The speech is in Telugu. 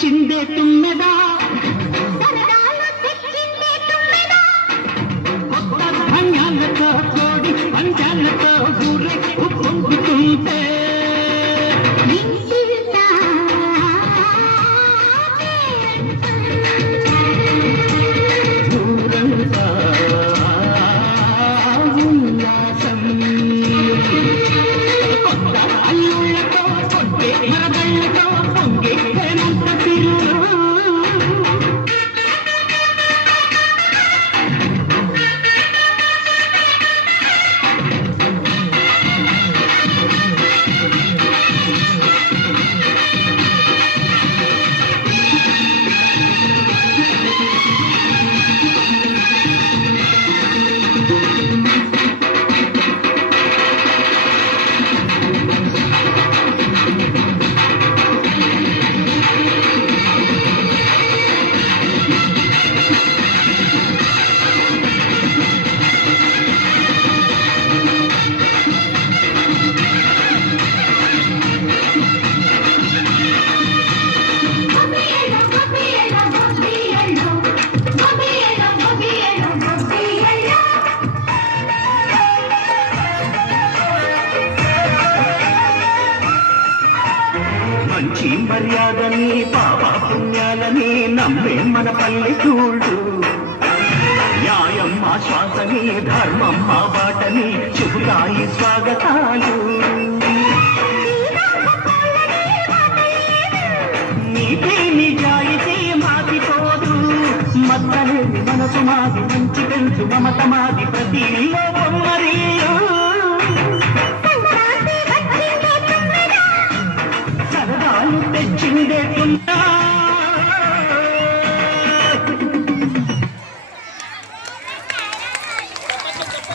వచ్చిందే తుమ్మెదా కొత్త ధాన్యాలతో కోడి పంచాలతో ఊరెక్కు పొంగుతుంటే ఊరంతా ఉల్లాసం కొత్త అల్లుళ్ళతో కొట్టే మరదళ్ళతో పొంగే హేమంత తిరుగు మంచి మర్యాదని పాప పుణ్యాలని నమ్మే మన పల్లెటూళ్ళు న్యాయం మా శ్వాసని ధర్మం మా బాటని చెబుతాయి స్వాగతాలు నీతి నిజాయితీ మాదిపోదు మత్తలేని మనసు మాది మంచి తెలుసు మమత మాది ప్రతి బొమ్మరీలు సరదాలు తెచ్చిందే తున్నా